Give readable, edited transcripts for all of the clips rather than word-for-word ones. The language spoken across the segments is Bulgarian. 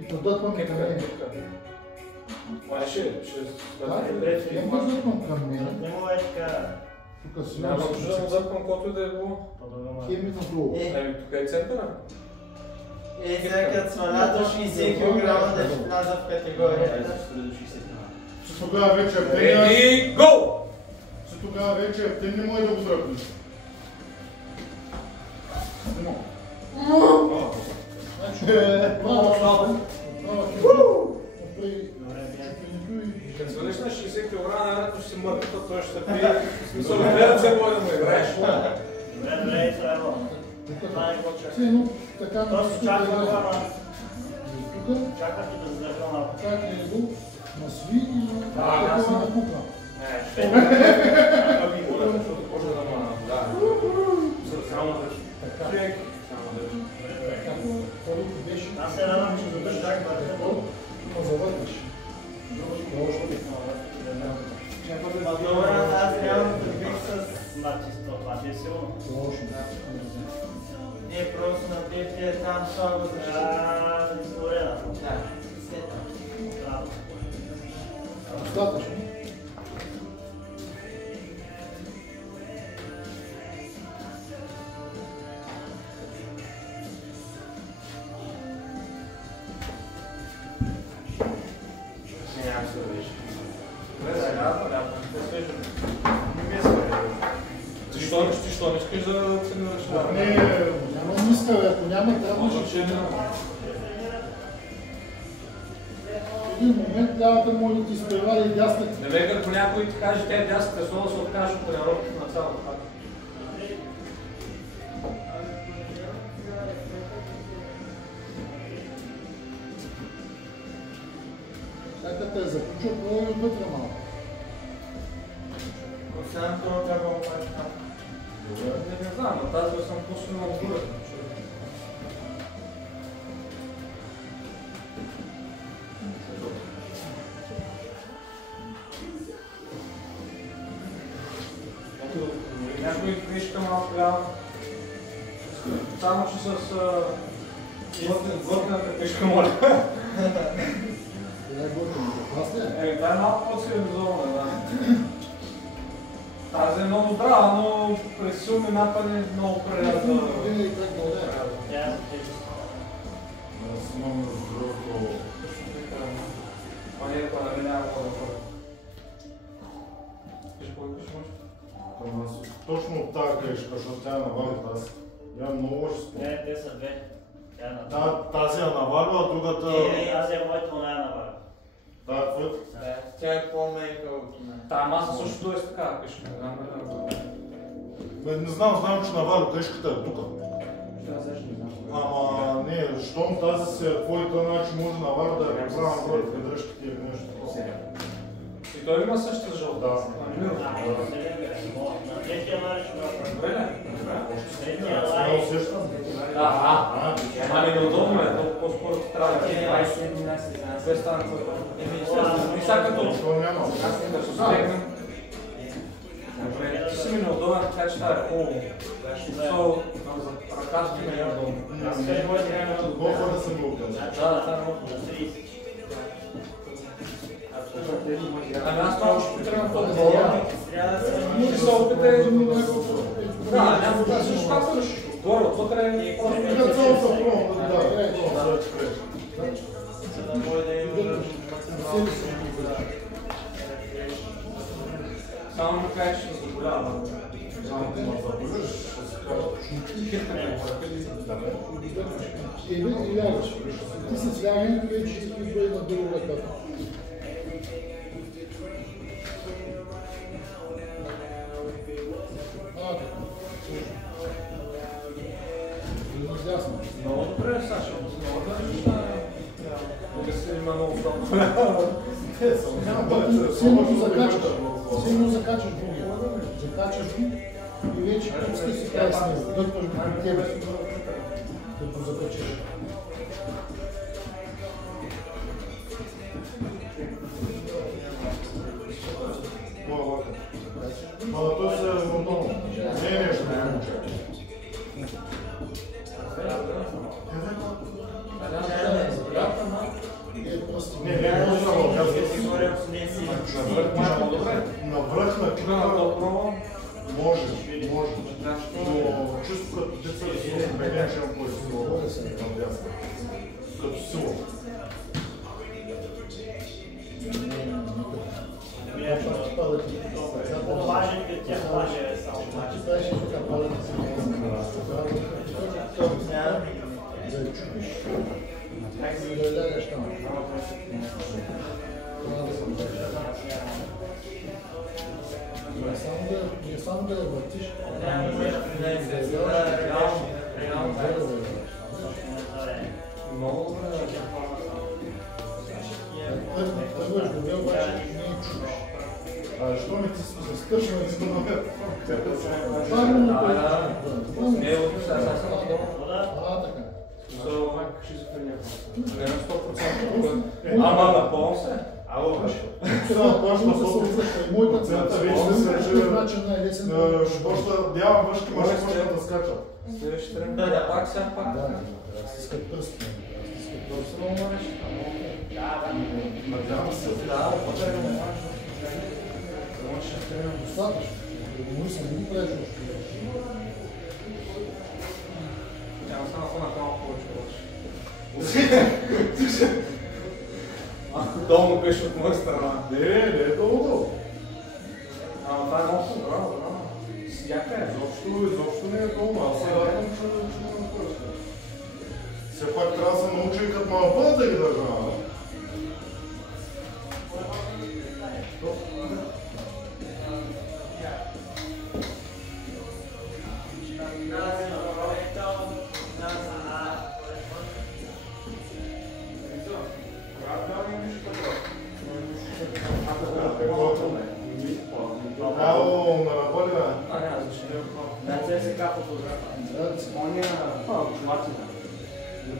И подътвам към мен. Май ще Нека подътвам към мен. Не мога така. Тук си няма нужда да му запъм каквото и да е било. Хеми надолу. Еми, тук е центъра. Сега като сваля до 60 кг да ще вляза в категория. Тогава вече Евтин... Ready, go! Тогава вече Евтин не може да го дръпнеш. Като свалиш на 60 кг, най-вероятно ще се мъртва, той ще се пие. В смисъл, не гледат се може да му играеш. Добре, и това е много. Това е Все едно така Просто чакам глава. тук, Чакам и да задържа малко. как е го насви и такова накупна. Защото може да ма... Да. Само държи. Така. Колко беше? Аз се радвам, че задържах върха. Ма завърташ. Добре, аз нямам предвид с матчисто, това ще е силно. Точно. Не, просто на петия там слабо да изгорена. Да. Достатъчно. Няма се да виж. Добре, да е лято. Ти що не искаш да се не решава? Не, няма мисля, ако няма трябва да Може, че не... в един момент трябва да може да ти изпревари и дясната. Не бе, като някой ти каже, тя е дясната, слово се откаже от тренировките на цялата хата. Сега те заключва, пробваме вътре малко. Освен това трябва да го правиш там. Не знам, но тази съм пуснал много добре. Някой книжка малко голяма. Само че с глътната книжка моля. Сега е готово. Това ли? Това е малко по-цивилизована, да. Тази е много здрава, но през силни напади много приятно. Винаги как да ударя. Тя е тежест. Аз имам между другото... Манията нали няма какво да бъде. Виж какво викаш може? Точно от тази грешка, защото тя навали тази. Я много лошо спомня. Не, те са две. Тя е на Тази я навалила, а другата... аз я моята, она я наваля. Да, твоята. Тя е по-мейка от мен. Та маса също е с такава къща. Не знам, че навали грешката е тук. Ама не, щом тази се твоята, значи може да наваля да я правим горе в кадръжките или нещо такова. И той има същата жълта. На третия лайш ще Добре ли? Третия Не лайш. усещам. Ама не неудобно е, толкова по-скоро ти трябва да ти 20 без станца. И сега като... Защо няма? Да се стегнем. Добре, ти си ми неудобен, така че това е хубаво. Защото за ръката ти не е удобно. Толкова да съм го казал. Да, това е много. Ами аз това ще потребвам толкова. Може да се опитай. Да, няма да също така се решиш. Горе, отвътре е просто. Така цяло са пробвам, да. За да може да има... Само ми кажа, че ще заболява. Само да ме заболиш, ще се кажа. И лягаш. Ти си сляган, вече ще ти бъде на друга ръка. Ясно. Много добре, Саша. Много да неща. Да се има много много. Силно закачаш другия. Закачаш го и вече пускай си край с него. Дърпаш го към тебе. Като закачаш. Но то се е много. Не е нещо да му чакаш. Да, Не само да въртиш, много добре. тръгваш добре, обаче не чуваш. Що ми ти се стършва и сме Не, сега съм надолу. Така. За майка шизофрения. Не на 100%. Ама напълно се. Ало, Почва да се отвръща и моята Цената цел. вече се реши. Начин най-лесен. ще почна, дявам въшки, може да скача. Следващите тръгна. Да, пак сега пак. Да, трябва да се искат пръсти. Много мърш. Надявам се. Да, по-тръгна. Достатъчно. Мои съм не правиш още. Няма само малко повече. Долу беше от моя страна. Не е долу. Ама това е много хубаво, Сяка е. Изобщо не е долу. Аз се радвам, че ме напърска. Все пак трябва да се науча и като малко да ги държа. Ало, на работа.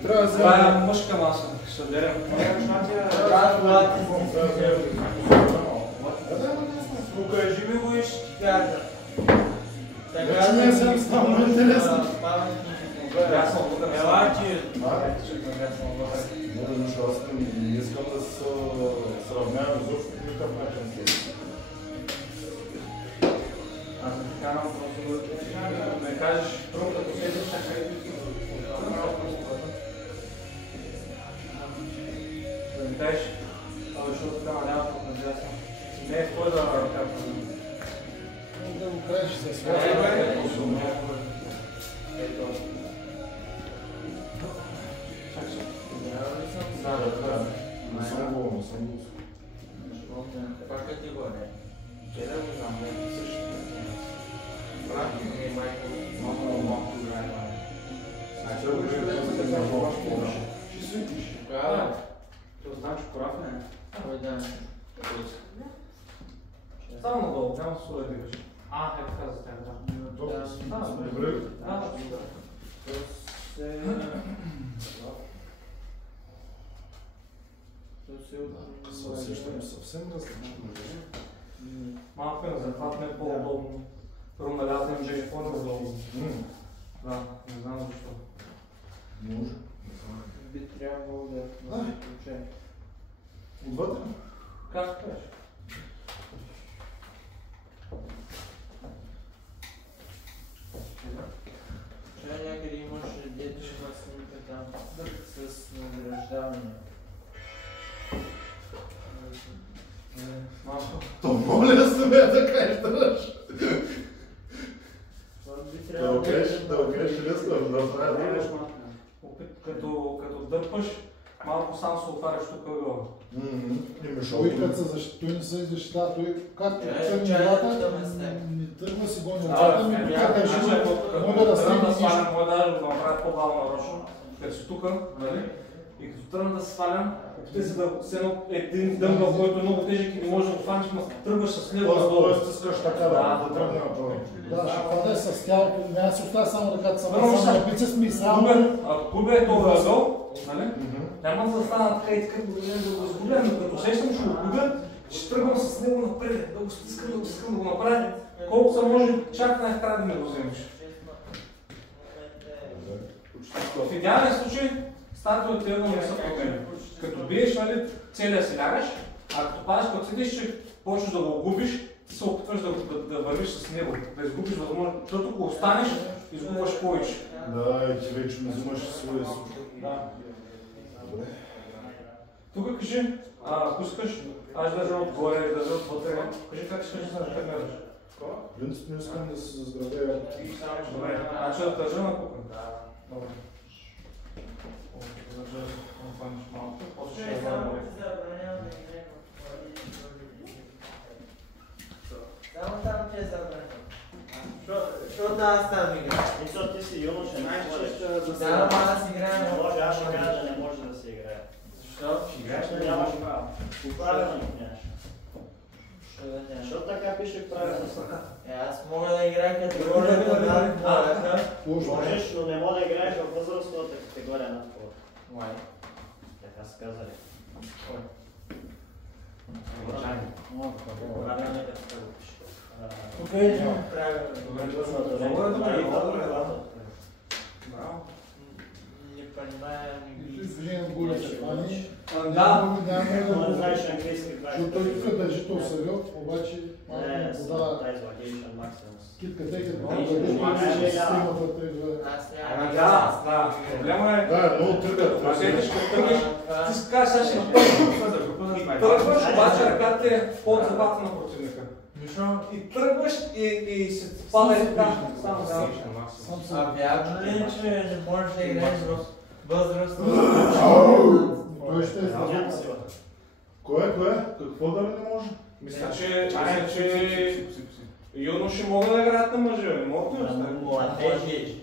Трябва да Това вземем. е мъжка маса. Ще дерем. Тук е живи го и ще ти кажа. Вече не съм става интересно. Аз съм тук. Ела ти. Може, защото аз не искам да се сравнявам изобщо по никакъв начин. Аз не ти карам просто да ме кажеш друг, като седиш на където да ми кажеш, защото така няма тук на дясно. Не е кой да ръката. Да го кажеш със Ето. своя. Не съм го. Каква категория? Къде го знам? Също. Брат ми е майко. Малко играе. Ще го живе Ще свикнеш. Кога? То значи корав не е. Кой да? Само надолу, няма да се уредиш. Е така за тях, да. Добре. Се усещам съвсем различно. Малко е, затова не е по-удобно. Първо на лято им беше по-удобно. Да, не знам защо. Може. Би трябвало да е изключение. Отвътре? Както кажеш. Че някъде имаш дето ще ме снимка там с награждаване. Малко. То моля се ме да кажеш държ. Това би Да трябвало окреш лесно, да направя. Като дърпаш, малко сам се отваряш тук ъгъла. Той като се защита, той не се защитава, той както църни врата, не тръгва си гони врата, ми тук държи, мога да стане нищо. Мога да направя по-бавно нарочно, като си тук, нали? И като тръгна да се свалям, опитай се да седна един дъмбъл, който е много тежък и не може да го фаниш, но тръгваш с него надолу. Тоест искаш така да тръгне направо. Да, ще падне с тялото, няма да си остава само ръката, само Вървам на бицепс ми само. Ако губя е този ъгъл, нали? Няма да стана така и така да го изгубя, но като сещам, ще го губя, ще тръгвам с него напред, да го стискам, да го направя, колко се може, чак най-края да ме го вземеш. В идеален случай, стартовете ъгъл не са проблеми. Като биеш, нали, целия си лягаш, а като падаш, като седиш, че почваш да го губиш, ти се опитваш да вървиш с него, да изгубиш възможно, защото ако останеш, изгубваш повече. Да, и ти вече не взимаш своя суш. Да. Тук кажи, ако искаш, аз държа отгоре, държа отвътре. Кажи как искаш да как гледаш. Принципно искам да се заздравя. Добре, значи да държа на кука. Добре. Държа да хванеш малко, после ще я върна. да аз там играя. Ето ти си юноша, Знаеш, че ще да да се... Да, аз играя. Не може, аз ще кажа да не може да се играе. Защо? Ще играеш ли? Нямаш право. По правилник нямаш. Защо така пише в правилник? Аз мога да играя категорията над моята. Можеш, но не мога да играеш в възрастовата категория над твоята. Май. Така са казали. Правилникът така го пише. Тук е правилно. Не понимая... Движение в горе се хвани. Да. Не знаеш английски. Защото той тук държи този сериал, обаче вода китка тека малко да държи системата тръгва. Да. Проблема е... Да, много тръгат. А седиш, като тръгнеш, ти си кажеш, сега ще напълниш. Тръгваш, обаче ръката е под зъбата на противника. И тръгваш и се пада и така. Само си. А вярно ли, че не можеш да играеш в възраст? Той ще е здраве. Кое? Какво да не може? Мисля, че юноши могат да играят на мъже. Могат ли да Младежи.